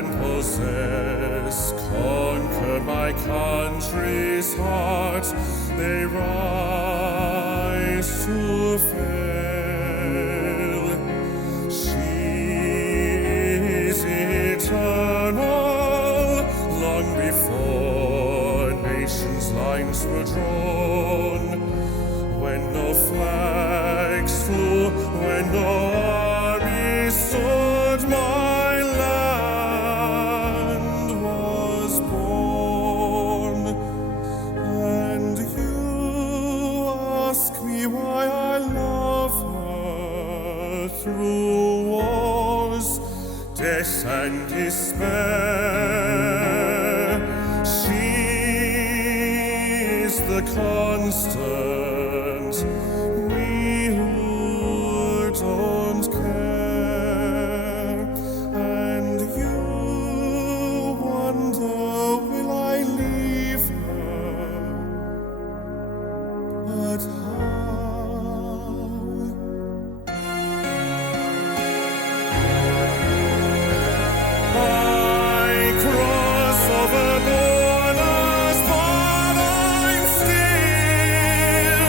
and possess, conquer my country's heart, they rise to fail. She is eternal, long before nations' lines were drawn, when no flags flew, when no army stood, my land was born. And you ask me why I love her through wars, death and despair. She's the constant, we who don't care. And you wonder, will I leave her? But how? I cross over borders, but I'm still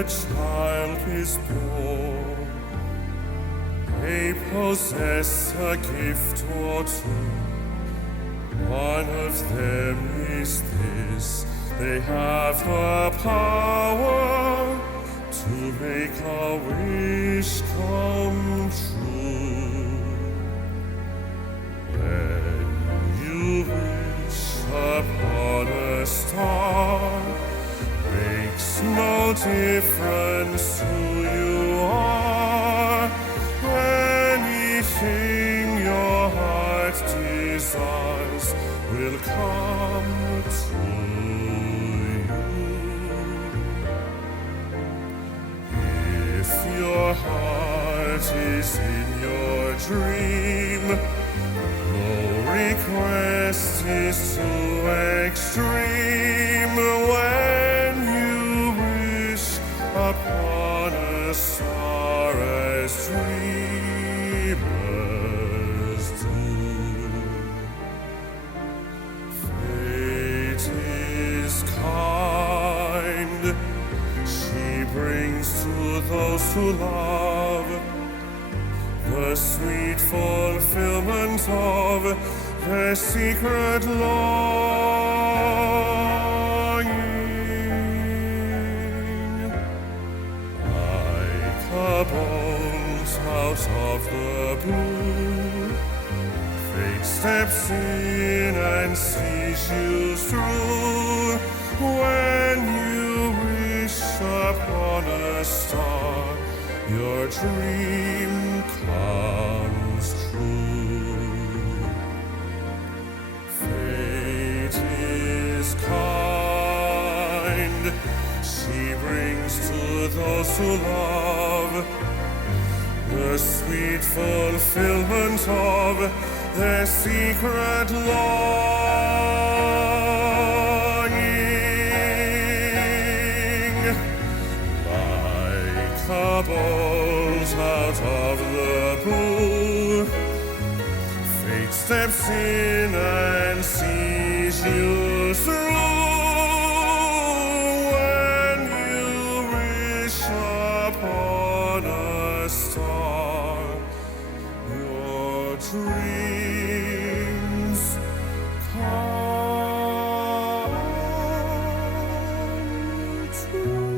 a child is born, they possess a gift or two. One of them is this: they have the power to make a wish come true. When you wish upon a star, makes no difference who you are. Anything your heart desires will come to you. If your heart is in your dream, no request is too extreme. When you wish upon a star as dreamers do, fate is kind. She brings to those who love the sweet fulfillment of their secret longing. Like a bolt out of the blue, fate steps in and sees you through. When you wish upon a star, your dream comes true. Fate is kind. She brings to those who love the sweet fulfillment of their secret longing. Like a bolt out of the blue, fate steps in and sees you through. When you wish upon a star, your dreams come true.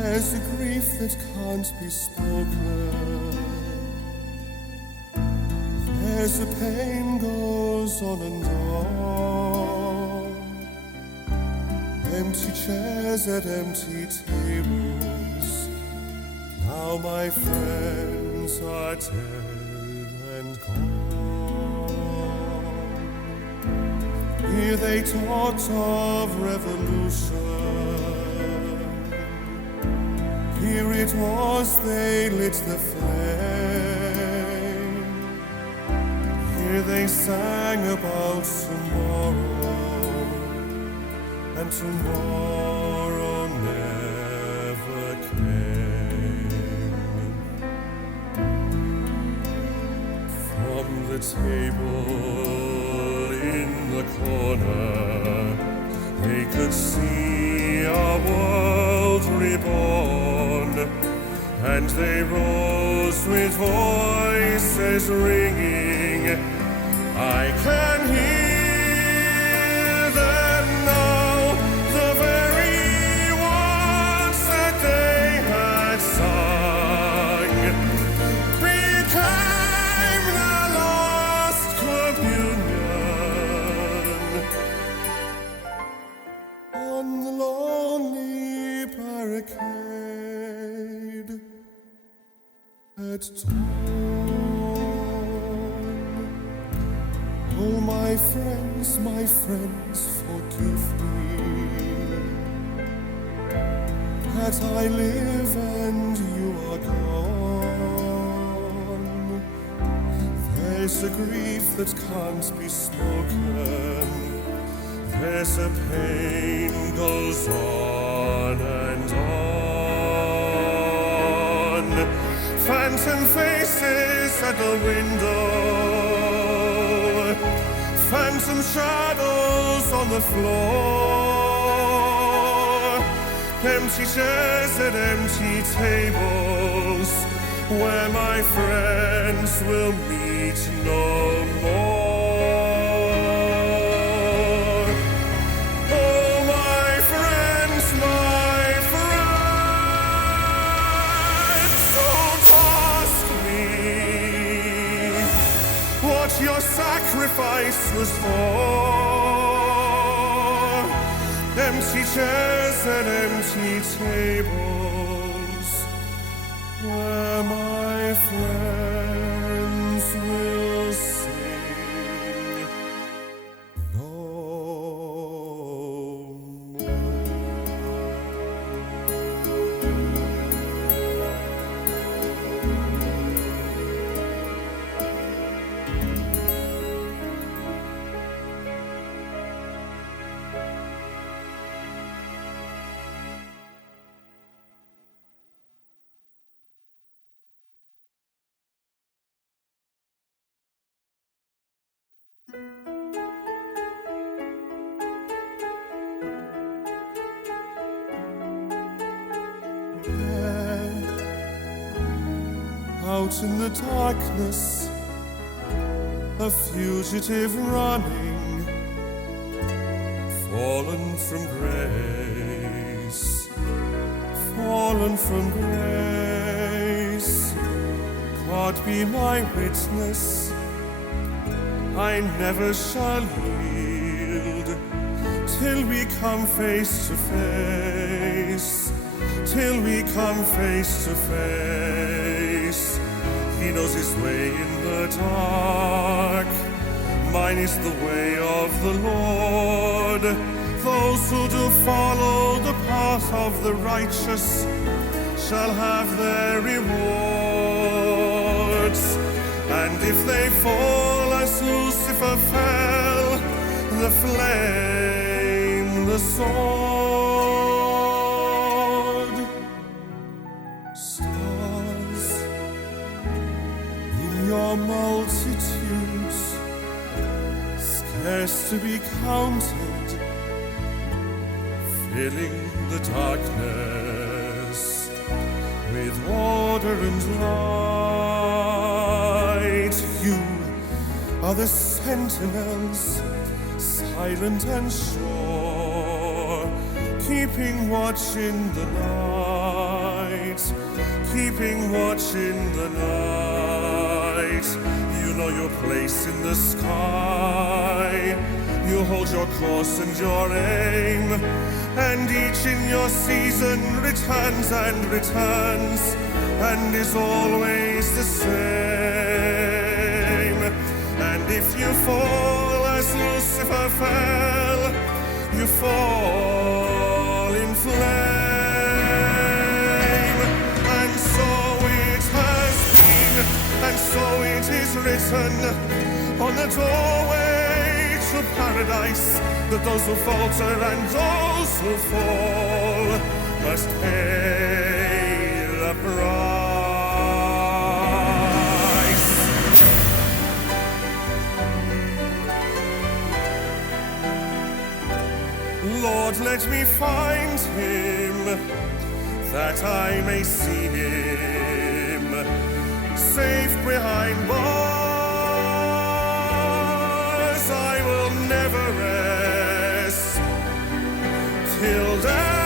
There's a grief that can't be spoken. There's a pain goes on and on. Empty chairs at empty tables. Now my friends are dead and gone. Here they talked of revolution. Here it was they lit the flame. Here they sang about tomorrow, and tomorrow never came. From the table in the corner, they could see our world reborn. And they rose with voices ringing. I can hear them now, the very words that they had sung became the last communion on the lonely barricade. At dawn. Oh, my friends, forgive me that I live and you are gone. There's a grief that can't be spoken. There's a pain goes on and on. Phantom faces at the window, phantom shadows on the floor, empty chairs at empty tables, where my friends will meet no more. Your sacrifice was for empty chairs and empty tables, where my friends will sing no more. out in the darkness, a fugitive running, fallen from grace, fallen from grace. God be my witness, I never shall yield till we come face to face, till we come face to face. He knows his way in the dark, mine is the way of the Lord. Those who do follow the path of the righteous shall have their rewards. And if they fall as Lucifer fell, the flame, the sword, stars in your multitudes, scarce to be counted, filling the darkness with order and light. You are the sentinels, silent and sure, keeping watch in the night, keeping watch in the night. You know your place in the sky, you hold your course and your aim, and each in your season returns and returns, and is always the same. And if you fall as Lucifer fell, you fall in flame. And so it has been, and so it is written on the doorway to paradise, that those who falter and those who fall must pay the price. Lord, let me find him, that I may see him, safe behind bars. I will never rest till death.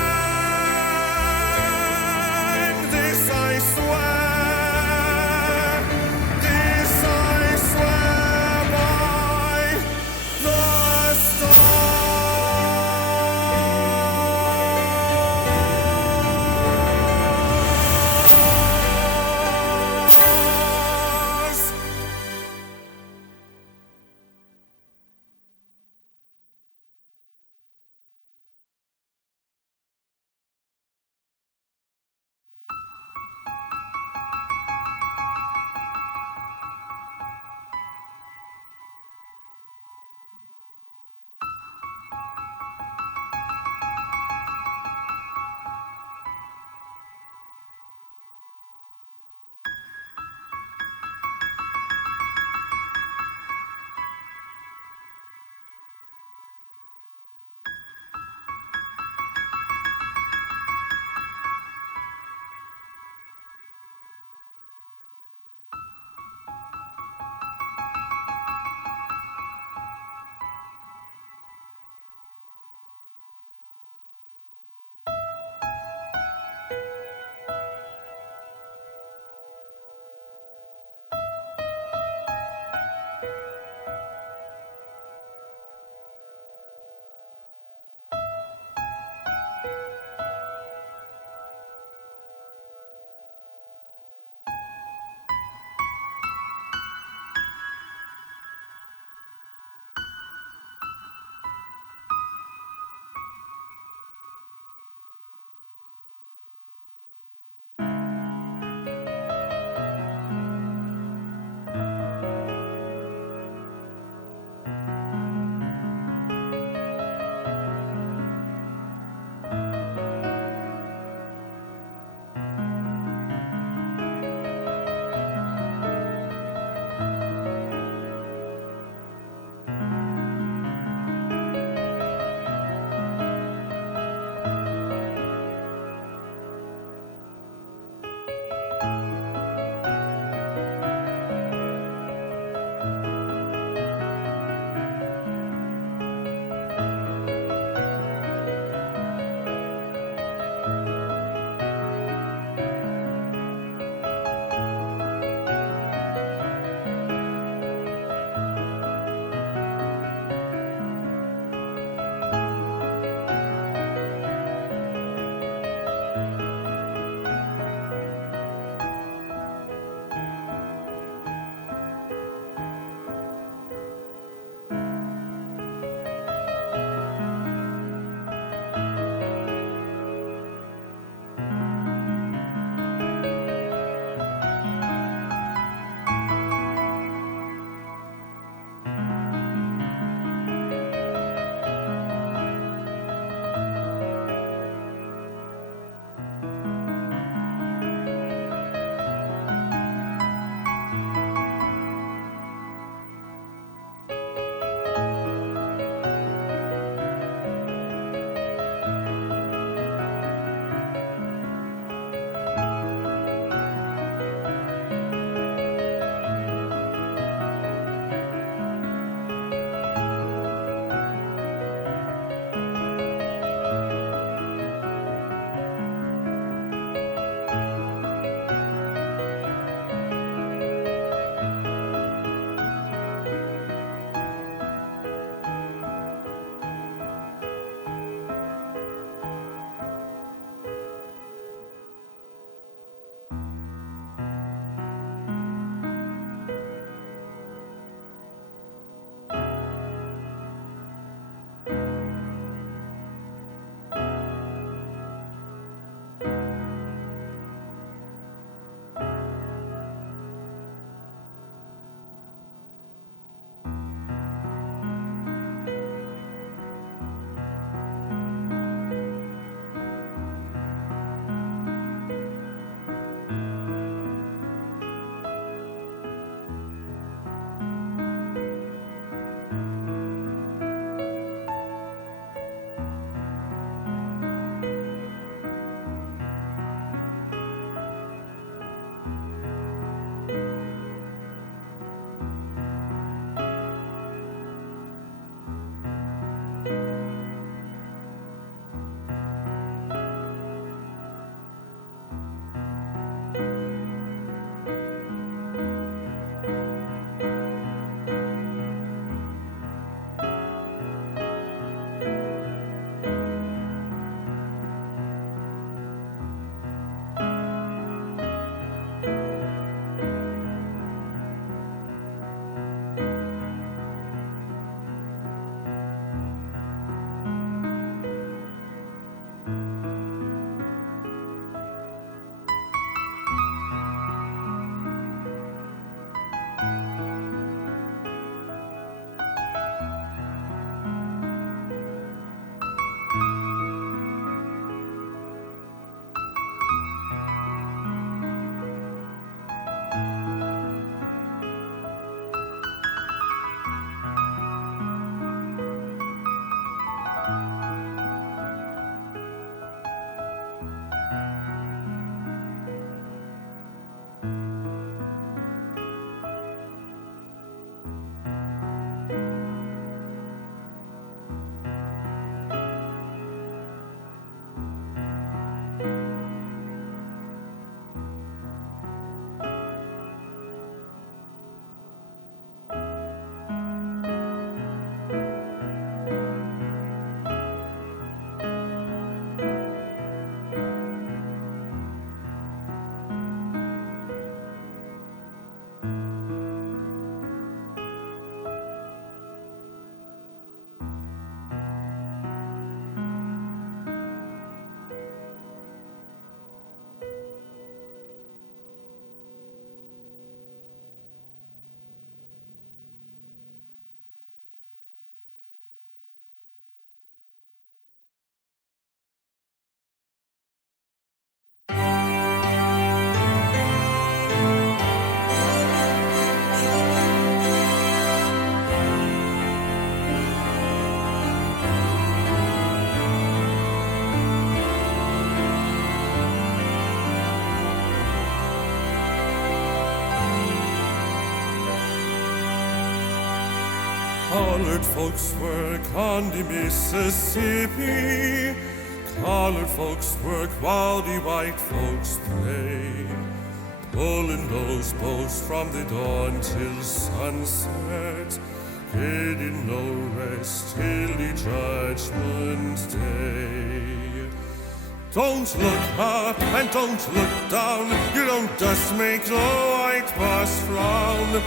Colored folks work on the Mississippi. Colored folks work while the white folks play, pulling those boats from the dawn till sunset, getting no rest till the judgment day. Don't look up and don't look down, you don't just make the white boss frown.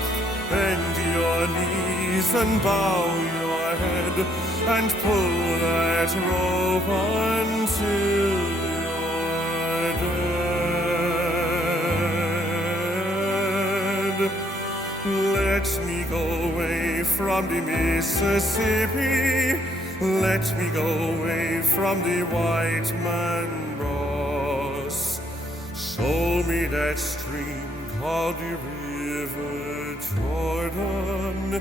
Bend your knees and bow your head and pull that rope until you're dead. Let me go away from the Mississippi. Let me go away from the white man boss. Show me that stream called the River Jordan.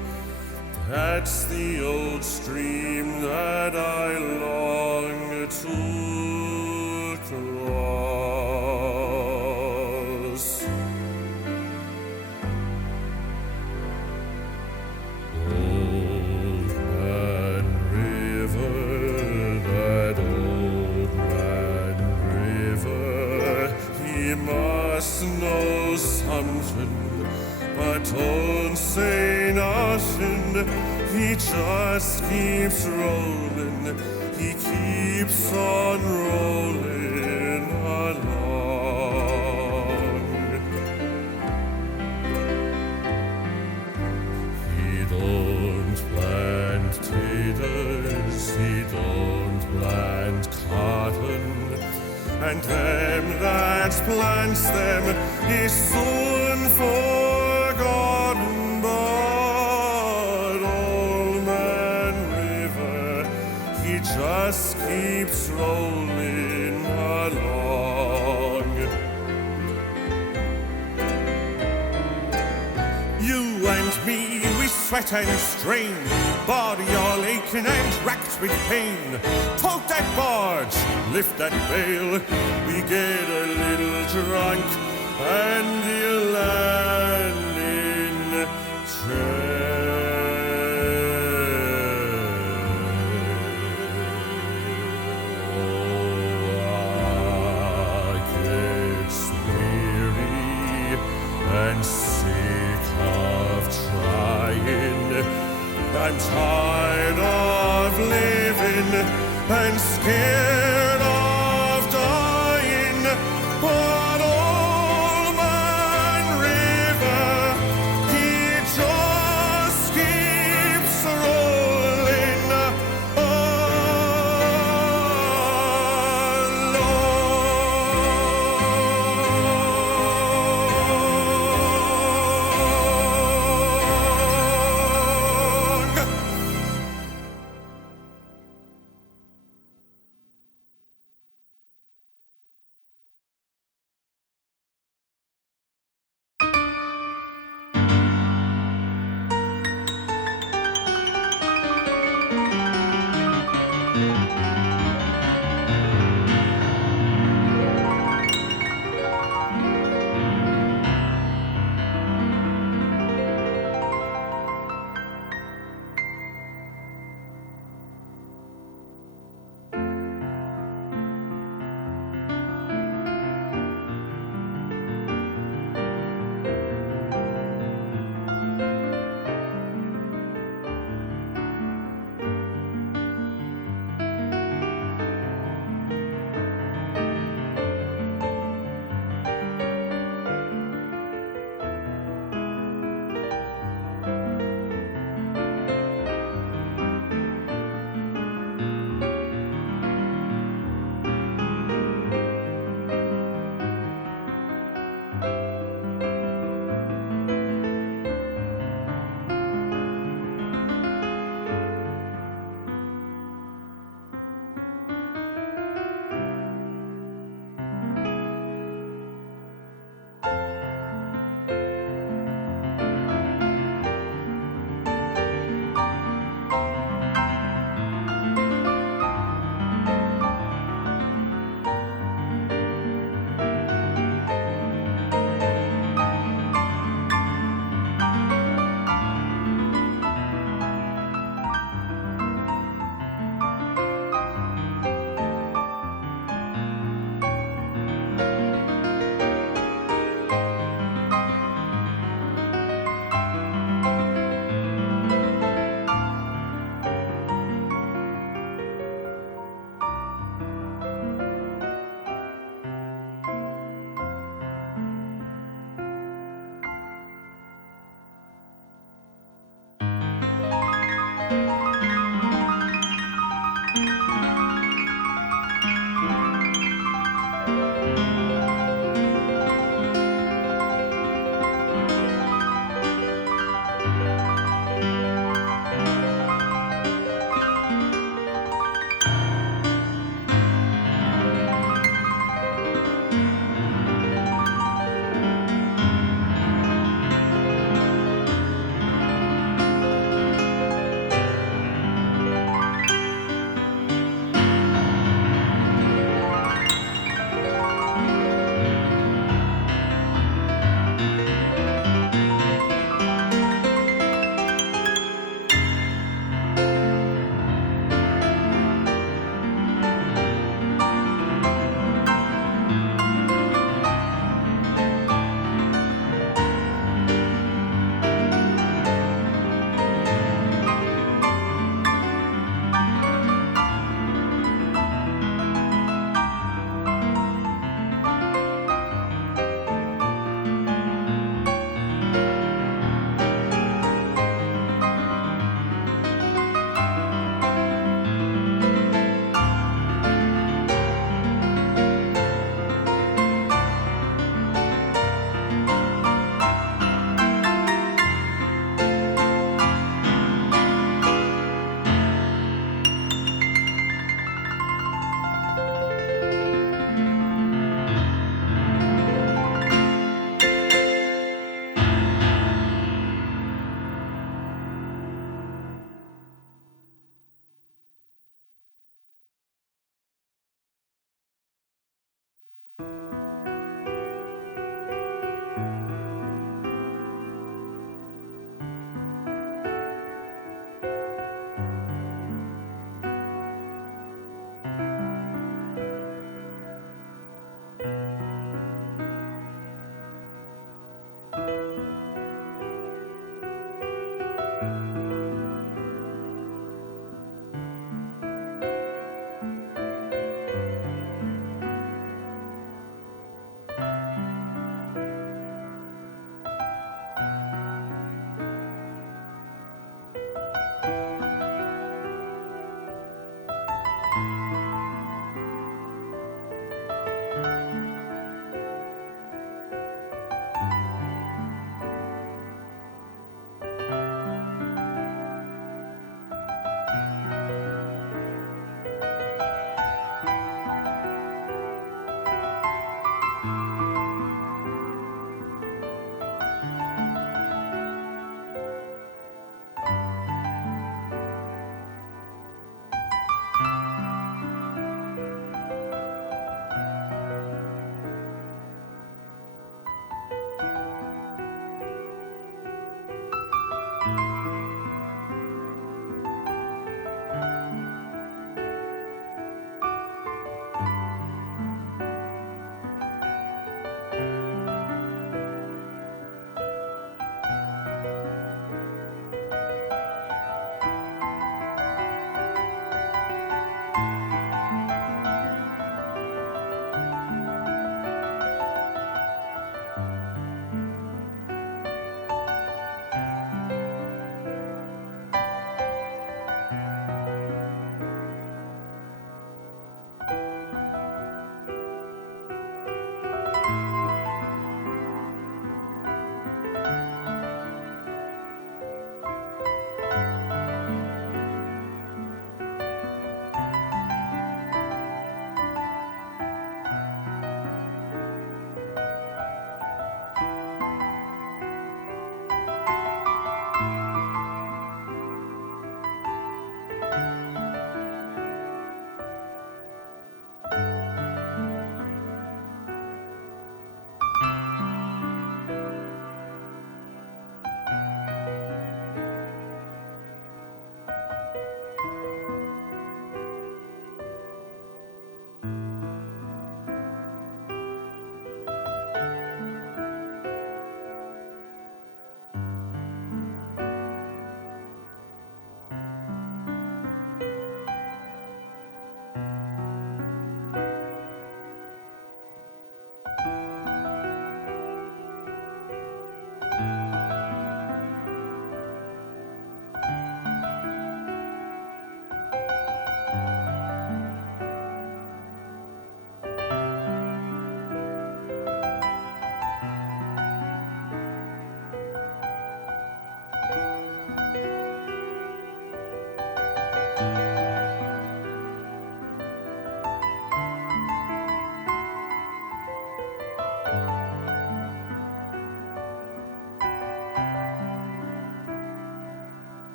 That's the old stream that I long to cross. Old Man River, that old man river, he must know something, but don't say nothing. He just keeps rolling, he keeps on rolling along. He don't plant taters, he don't plant cotton, and them that plants them is soon forgotten. But Old Man River, he just keeps rolling along. You and me, we sweat and strain, body all aching and racked with pain. Tote that barge, lift that bale, we get a little drunk, and you land in jail. Oh, I get weary and sick of trying. I'm tired of living and scared of dying. But Old Man River, he just keeps rolling along.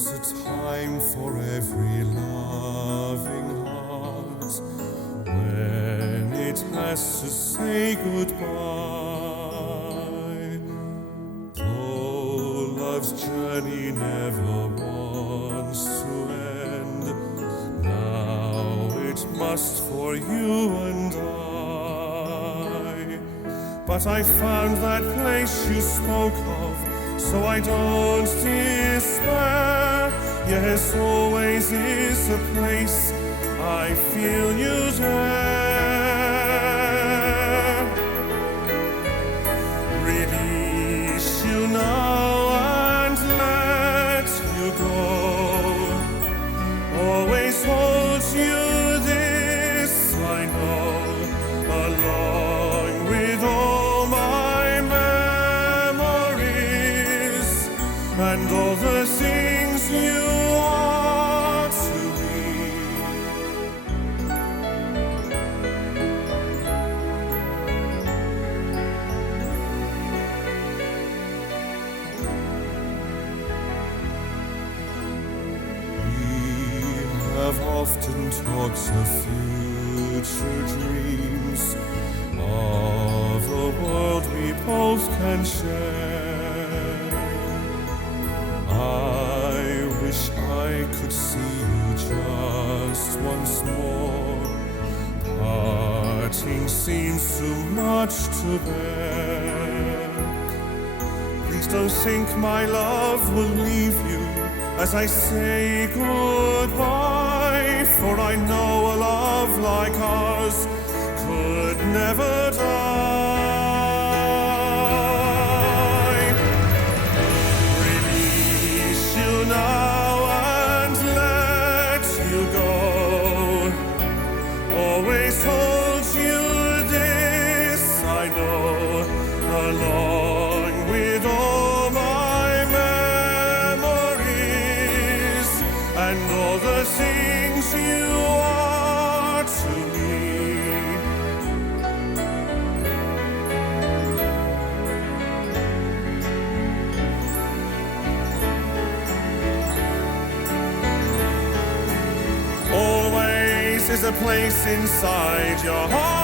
is a time for every loving heart when it has to say goodbye. Though love's journey never wants to end, now it must for you and I. But I found that place you spoke of, so I don't despair. Yes, always is a place I feel you there. Release you now and let you go. Always hold you this, I know, along with all my memories and all the things you are to me. We have often talked of future dreams, of a world we both can share. I wish I could see you just once more. Parting seems too much to bear. Please don't think my love will leave you as I say goodbye, for I know a love like ours could never die. Release you now and let you go. Always hold you this, I know, along with all my memories and all the things you are to me. Always is a place inside your heart